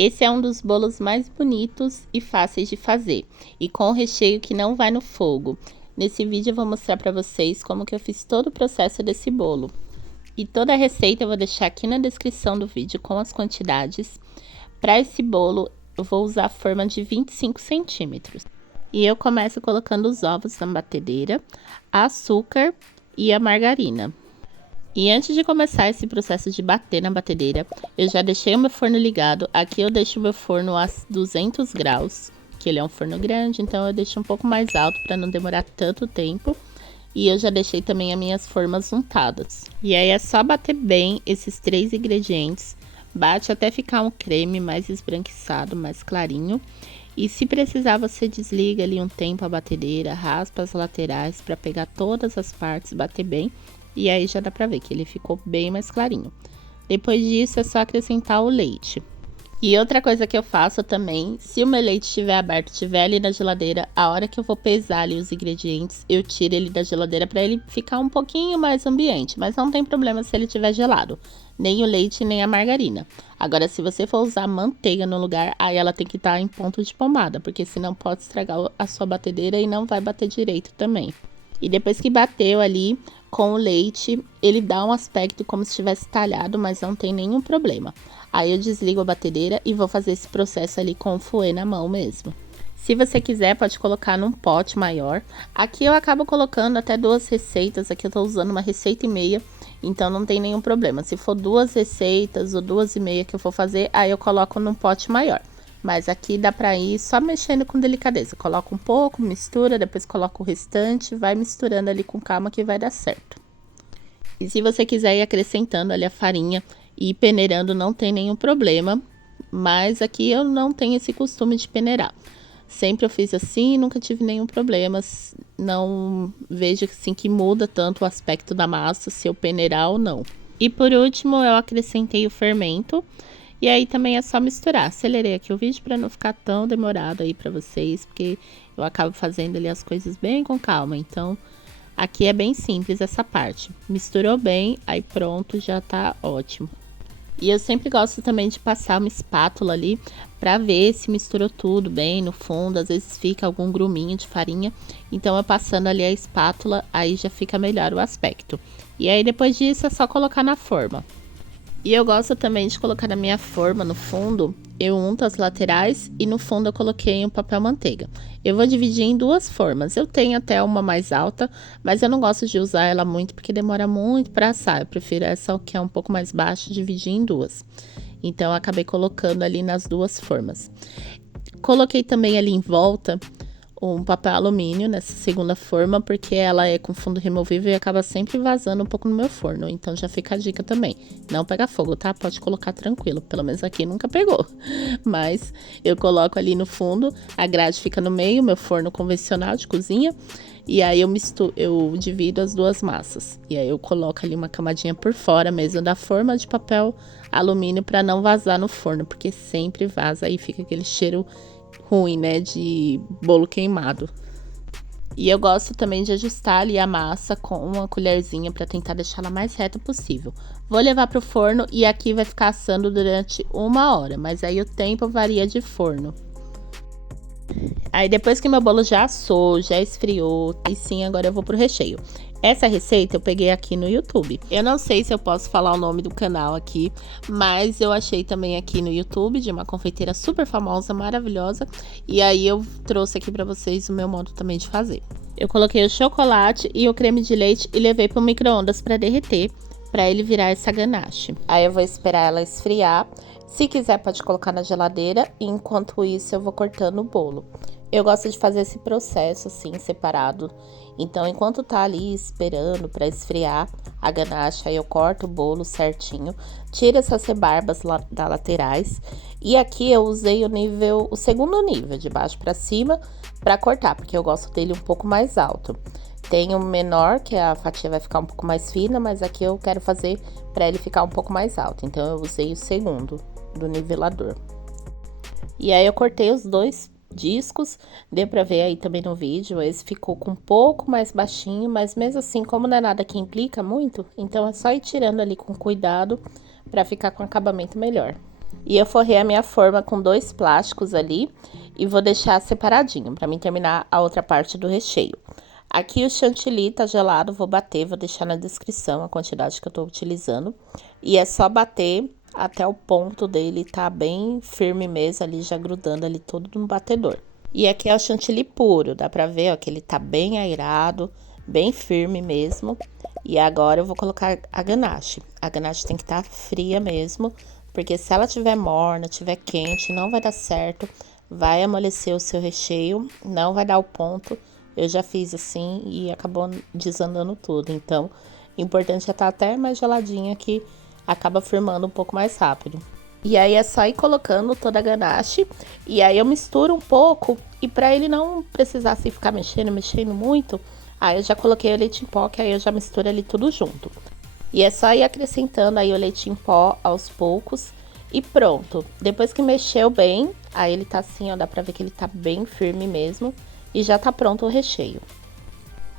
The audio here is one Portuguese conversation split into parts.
Esse é um dos bolos mais bonitos e fáceis de fazer, e com o recheio que não vai no fogo. Nesse vídeo eu vou mostrar para vocês como que eu fiz todo o processo desse bolo. E toda a receita eu vou deixar aqui na descrição do vídeo com as quantidades. Para esse bolo eu vou usar a forma de 25 centímetros. E eu começo colocando os ovos na batedeira, açúcar e a margarina. E antes de começar esse processo de bater na batedeira, eu já deixei o meu forno ligado. Aqui eu deixo o meu forno a 200 graus, que ele é um forno grande, então eu deixo um pouco mais alto para não demorar tanto tempo. E eu já deixei também as minhas formas untadas. E aí é só bater bem esses 3 ingredientes. Bate até ficar um creme mais esbranquiçado, mais clarinho. E se precisar, você desliga ali um tempo a batedeira, raspa as laterais para pegar todas as partes, bater bem. E aí já dá pra ver que ele ficou bem mais clarinho. Depois disso é só acrescentar o leite. E outra coisa que eu faço também, se o meu leite estiver aberto, estiver ali na geladeira, a hora que eu vou pesar ali os ingredientes, eu tiro ele da geladeira para ele ficar um pouquinho mais ambiente. Mas não tem problema se ele estiver gelado, nem o leite nem a margarina. Agora, se você for usar manteiga no lugar, aí ela tem que estar em ponto de pomada, porque senão pode estragar a sua batedeira e não vai bater direito também. E depois que bateu ali com o leite, ele dá um aspecto como se estivesse talhado, mas não tem nenhum problema. Aí eu desligo a batedeira e vou fazer esse processo ali com o fouet na mão mesmo. Se você quiser, pode colocar num pote maior. Aqui eu acabo colocando até 2 receitas, aqui eu tô usando uma receita e meia, então não tem nenhum problema. Se for 2 receitas ou 2 e meia que eu for fazer, aí eu coloco num pote maior. Mas aqui dá pra ir só mexendo com delicadeza. Coloca um pouco, mistura, depois coloca o restante, vai misturando ali com calma que vai dar certo. E se você quiser ir acrescentando ali a farinha e ir peneirando, não tem nenhum problema. Mas aqui eu não tenho esse costume de peneirar. Sempre eu fiz assim, nunca tive nenhum problema. Não vejo assim que muda tanto o aspecto da massa, se eu peneirar ou não. E por último, eu acrescentei o fermento. E aí também é só misturar. Acelerei aqui o vídeo para não ficar tão demorado aí para vocês, porque eu acabo fazendo ali as coisas bem com calma. Então, aqui é bem simples essa parte. Misturou bem, aí pronto, já tá ótimo. E eu sempre gosto também de passar uma espátula ali para ver se misturou tudo bem no fundo. Às vezes fica algum gruminho de farinha, então eu passando ali a espátula, aí já fica melhor o aspecto. E aí depois disso é só colocar na forma. E eu gosto também de colocar na minha forma, no fundo, eu unto as laterais e no fundo eu coloquei um papel manteiga. Eu vou dividir em 2 formas. Eu tenho até uma mais alta, mas eu não gosto de usar ela muito porque demora muito para assar. Eu prefiro essa que é um pouco mais baixa, dividir em 2. Então eu acabei colocando ali nas 2 formas. Coloquei também ali em volta um papel alumínio nessa segunda forma, porque ela é com fundo removível e acaba sempre vazando um pouco no meu forno. Então já fica a dica também. Não pega fogo, tá? Pode colocar tranquilo. Pelo menos aqui nunca pegou. Mas eu coloco ali no fundo, a grade fica no meio, meu forno convencional de cozinha. E aí eu divido as 2 massas. E aí eu coloco ali uma camadinha por fora mesmo da forma de papel alumínio para não vazar no forno, porque sempre vaza e fica aquele cheiro ruim, né, de bolo queimado. E eu gosto também de ajustar ali a massa com uma colherzinha para tentar deixar ela mais reta possível. Vou levar para o forno e aqui vai ficar assando durante 1 hora, mas aí o tempo varia de forno. Aí depois que meu bolo já assou, já esfriou, e sim, agora eu vou pro recheio. Essa receita eu peguei aqui no YouTube. Eu não sei se eu posso falar o nome do canal aqui, mas eu achei também aqui no YouTube de uma confeiteira super famosa, maravilhosa. E aí eu trouxe aqui pra vocês o meu modo também de fazer. Eu coloquei o chocolate e o creme de leite e levei pro micro-ondas pra derreter, pra ele virar essa ganache. Aí eu vou esperar ela esfriar. Se quiser pode colocar na geladeira e enquanto isso eu vou cortando o bolo. Eu gosto de fazer esse processo assim, separado. Então, enquanto tá ali esperando para esfriar a ganache, aí eu corto o bolo certinho, tiro essas rebarbas das laterais. E aqui eu usei o segundo nível, de baixo para cima, para cortar, porque eu gosto dele um pouco mais alto. Tem o menor, que a fatia vai ficar um pouco mais fina, mas aqui eu quero fazer para ele ficar um pouco mais alto. Então, eu usei o segundo do nivelador. E aí eu cortei os 2 discos, deu pra ver aí também no vídeo, esse ficou com um pouco mais baixinho, mas mesmo assim, como não é nada que implica muito, então é só ir tirando ali com cuidado pra ficar com acabamento melhor. E eu forrei a minha forma com 2 plásticos ali e vou deixar separadinho para mim terminar a outra parte do recheio. Aqui o chantilly tá gelado, vou bater, vou deixar na descrição a quantidade que eu tô utilizando. E é só bater até o ponto dele tá bem firme mesmo ali, já grudando ali todo no batedor. E aqui é o chantilly puro, dá pra ver, ó, que ele tá bem aerado, bem firme mesmo. E agora eu vou colocar a ganache. A ganache tem que estar fria mesmo, porque se ela tiver morna, tiver quente, não vai dar certo. Vai amolecer o seu recheio, não vai dar o ponto. Eu já fiz assim e acabou desandando tudo. Então, o importante é estar até mais geladinha que acaba firmando um pouco mais rápido. E aí é só ir colocando toda a ganache. E aí eu misturo um pouco. E para ele não precisar assim, ficar mexendo muito, aí eu já coloquei o leite em pó, que aí eu já misturo ali tudo junto. E é só ir acrescentando aí o leite em pó aos poucos. E pronto. Depois que mexeu bem, aí ele tá assim, ó, dá pra ver que ele tá bem firme mesmo. E já tá pronto o recheio.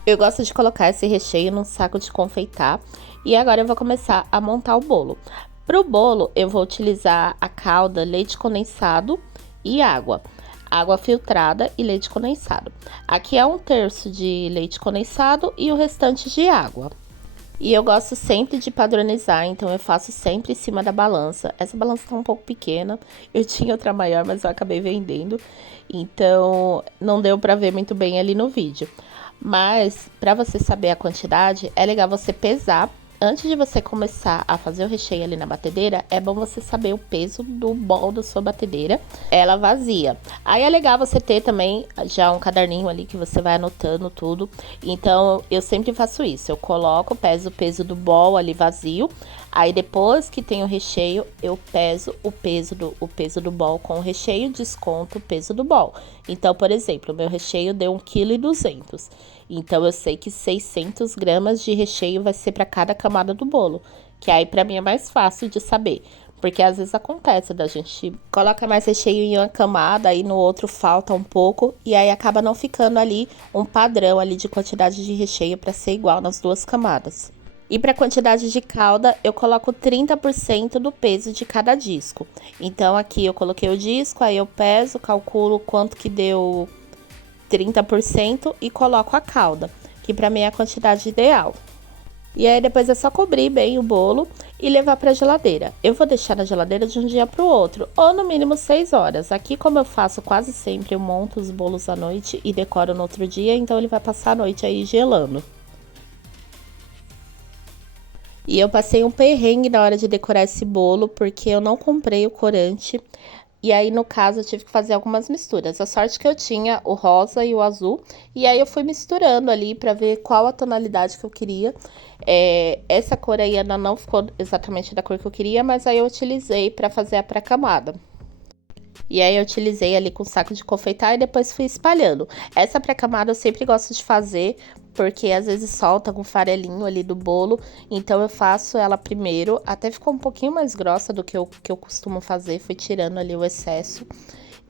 Eu gosto de colocar esse recheio num saco de confeitar. E agora eu vou começar a montar o bolo. Pro bolo, eu vou utilizar a calda, leite condensado e água. Água filtrada e leite condensado. Aqui é 1/3 de leite condensado e o restante de água. E eu gosto sempre de padronizar, então eu faço sempre em cima da balança. Essa balança tá um pouco pequena, eu tinha outra maior, mas eu acabei vendendo. Então, não deu pra ver muito bem ali no vídeo. Mas, pra você saber a quantidade, é legal você pesar. Antes de você começar a fazer o recheio ali na batedeira, é bom você saber o peso do bol da sua batedeira, ela vazia. Aí é legal você ter também já um caderninho ali que você vai anotando tudo. Então, eu sempre faço isso, eu coloco, peso o peso do bol ali vazio. Aí depois que tem o recheio, eu peso o peso do bol com o recheio, desconto o peso do bol. Então, por exemplo, o meu recheio deu 1,2 kg. Então, eu sei que 600 gramas de recheio vai ser para cada camada do bolo. Que aí, para mim, é mais fácil de saber. Porque às vezes acontece da gente coloca mais recheio em uma camada, aí no outro falta um pouco. E aí, acaba não ficando ali um padrão ali de quantidade de recheio para ser igual nas 2 camadas. E para quantidade de calda, eu coloco 30% do peso de cada disco. Então, aqui eu coloquei o disco, aí eu peso, calculo quanto que deu 30% e coloco a calda, que para mim é a quantidade ideal. E aí depois é só cobrir bem o bolo e levar para a geladeira. Eu vou deixar na geladeira de um dia para o outro, ou no mínimo 6 horas. Aqui, como eu faço quase sempre, eu monto os bolos à noite e decoro no outro dia, então ele vai passar a noite aí gelando. E eu passei um perrengue na hora de decorar esse bolo, porque eu não comprei o corante. E aí, no caso, eu tive que fazer algumas misturas. A sorte que eu tinha o rosa e o azul. E aí, eu fui misturando ali pra ver qual a tonalidade que eu queria. Essa cor aí ainda não ficou exatamente da cor que eu queria, mas aí eu utilizei pra fazer a pré-camada. E aí eu utilizei ali com saco de confeitar e depois fui espalhando. Essa pré-camada eu sempre gosto de fazer, porque às vezes solta com farelinho ali do bolo. Então eu faço ela primeiro, até ficou um pouquinho mais grossa do que eu costumo fazer. Fui tirando ali o excesso.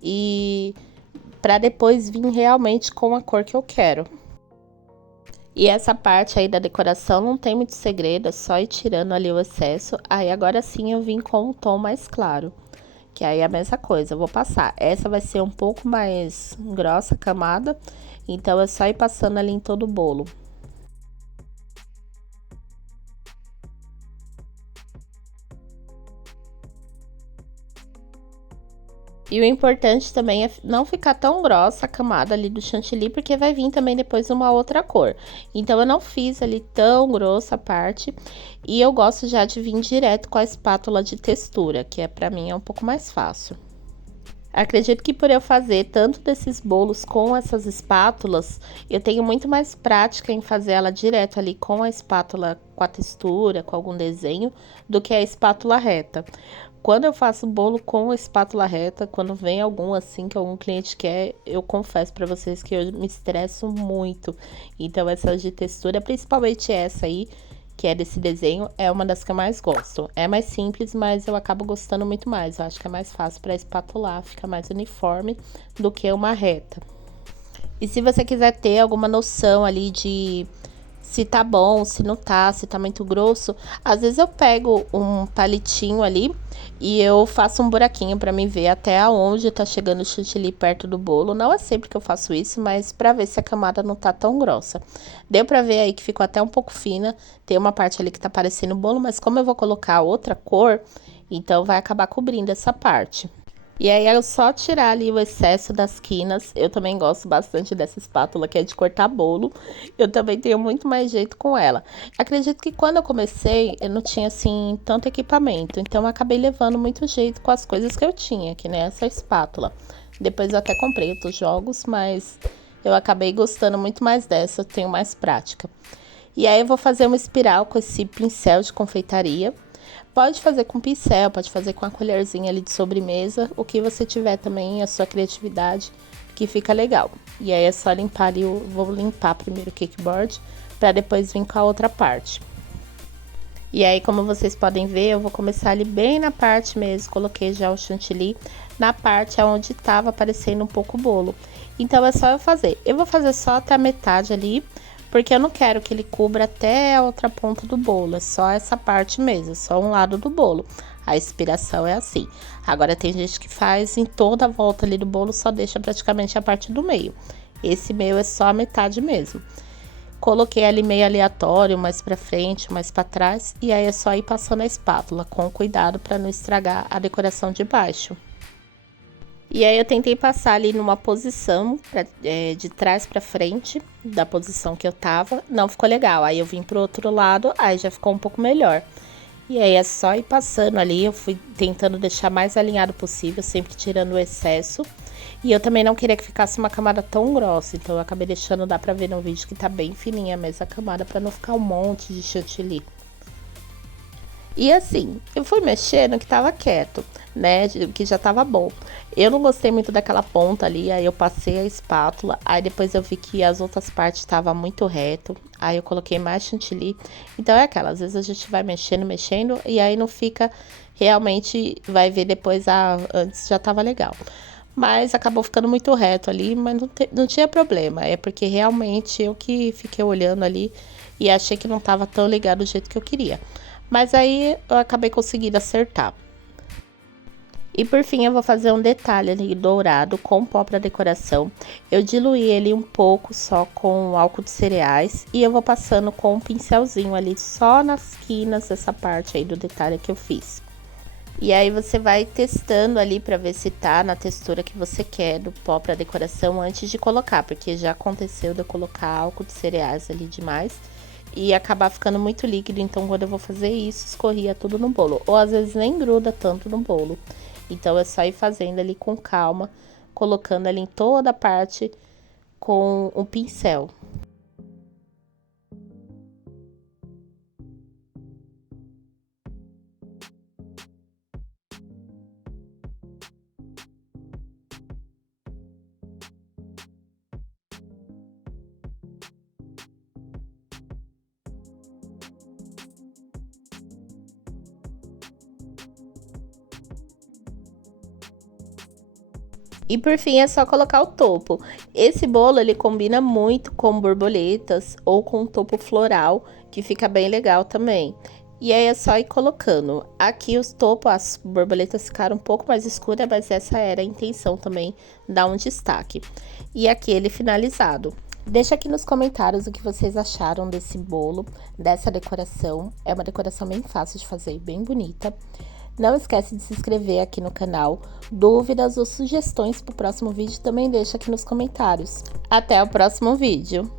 E pra depois vir realmente com a cor que eu quero. E essa parte aí da decoração não tem muito segredo, é só ir tirando ali o excesso. Aí agora sim eu vim com um tom mais claro. Que aí é a mesma coisa, eu vou passar. Essa vai ser um pouco mais grossa a camada, então é só ir passando ali em todo o bolo. E o importante também é não ficar tão grossa a camada ali do chantilly, porque vai vir também depois uma outra cor. Então, eu não fiz ali tão grossa a parte. E eu gosto já de vir direto com a espátula de textura, que pra mim é um pouco mais fácil. Acredito que por eu fazer tanto desses bolos com essas espátulas, eu tenho muito mais prática em fazer ela direto ali com a espátula, com a textura, com algum desenho, do que a espátula reta. Quando eu faço bolo com a espátula reta, quando vem algum assim que algum cliente quer, eu confesso pra vocês que eu me estresso muito. Então essa de textura, principalmente essa aí, que é desse desenho, é uma das que eu mais gosto. É mais simples, mas eu acabo gostando muito mais. Eu acho que é mais fácil para espatular, fica mais uniforme do que uma reta. E se você quiser ter alguma noção ali de se tá bom, se não tá, se tá muito grosso. Às vezes eu pego um palitinho ali e eu faço um buraquinho pra mim ver até aonde tá chegando o chantilly perto do bolo. Não é sempre que eu faço isso, mas pra ver se a camada não tá tão grossa. Deu pra ver aí que ficou até um pouco fina. Tem uma parte ali que tá parecendo bolo, mas como eu vou colocar outra cor, então vai acabar cobrindo essa parte. E aí é só tirar ali o excesso das quinas. Eu também gosto bastante dessa espátula que é de cortar bolo. Eu também tenho muito mais jeito com ela. Acredito que quando eu comecei, eu não tinha assim tanto equipamento, então eu acabei levando muito jeito com as coisas que eu tinha, que nem essa espátula. Depois eu até comprei outros jogos, mas eu acabei gostando muito mais dessa, eu tenho mais prática. E aí eu vou fazer uma espiral com esse pincel de confeitaria. Pode fazer com pincel, pode fazer com a colherzinha ali de sobremesa, o que você tiver também, a sua criatividade, que fica legal. E aí é só limpar ali, eu vou limpar primeiro o cakeboard, para depois vir com a outra parte. E aí, como vocês podem ver, eu vou começar ali bem na parte mesmo, coloquei já o chantilly na parte onde estava aparecendo um pouco o bolo. Então é só eu fazer. Eu vou fazer só até a metade ali, porque eu não quero que ele cubra até a outra ponta do bolo, é só essa parte mesmo, só um lado do bolo. A inspiração é assim. Agora tem gente que faz em toda a volta ali do bolo, só deixa praticamente a parte do meio. Esse meu é só a metade mesmo. Coloquei ali meio aleatório, mais pra frente, mais pra trás, e aí é só ir passando a espátula, com cuidado para não estragar a decoração de baixo. E aí eu tentei passar ali numa posição de trás pra frente, da posição que eu tava, não ficou legal. Aí eu vim pro outro lado, aí já ficou um pouco melhor. E aí é só ir passando ali, eu fui tentando deixar mais alinhado possível, sempre tirando o excesso. E eu também não queria que ficasse uma camada tão grossa, então eu acabei deixando, dá pra ver no vídeo que tá bem fininha mesmo a camada, pra não ficar um monte de chantilly. E assim, eu fui mexendo que tava quieto, né, que já tava bom. Eu não gostei muito daquela ponta ali, aí eu passei a espátula, aí depois eu vi que as outras partes estavam muito reto, aí eu coloquei mais chantilly. Então é aquela, às vezes a gente vai mexendo, mexendo, e aí não fica, realmente, vai ver depois, antes já tava legal. Mas acabou ficando muito reto ali, mas não tinha problema, é porque realmente eu que fiquei olhando ali e achei que não tava tão ligado do jeito que eu queria. Mas aí eu acabei conseguindo acertar. E por fim eu vou fazer um detalhe ali dourado com pó para decoração. Eu diluí ele um pouco só com álcool de cereais e eu vou passando com um pincelzinho ali só nas quinas dessa parte aí do detalhe que eu fiz. E aí você vai testando ali para ver se tá na textura que você quer do pó para decoração antes de colocar, porque já aconteceu de eu colocar álcool de cereais ali demais e acabar ficando muito líquido, então quando eu vou fazer isso, escorria tudo no bolo, ou às vezes nem gruda tanto no bolo. Então é só ir fazendo ali com calma, colocando ali em toda a parte com um pincel. E por fim é só colocar o topo. Esse bolo ele combina muito com borboletas ou com topo floral, que fica bem legal também. E aí é só ir colocando. Aqui os topos, as borboletas ficaram um pouco mais escuras, mas essa era a intenção também, dar um destaque. E aqui ele finalizado. Deixa aqui nos comentários o que vocês acharam desse bolo, dessa decoração. É uma decoração bem fácil de fazer e bem bonita. Não esquece de se inscrever aqui no canal. Dúvidas ou sugestões para o próximo vídeo também deixa aqui nos comentários. Até o próximo vídeo!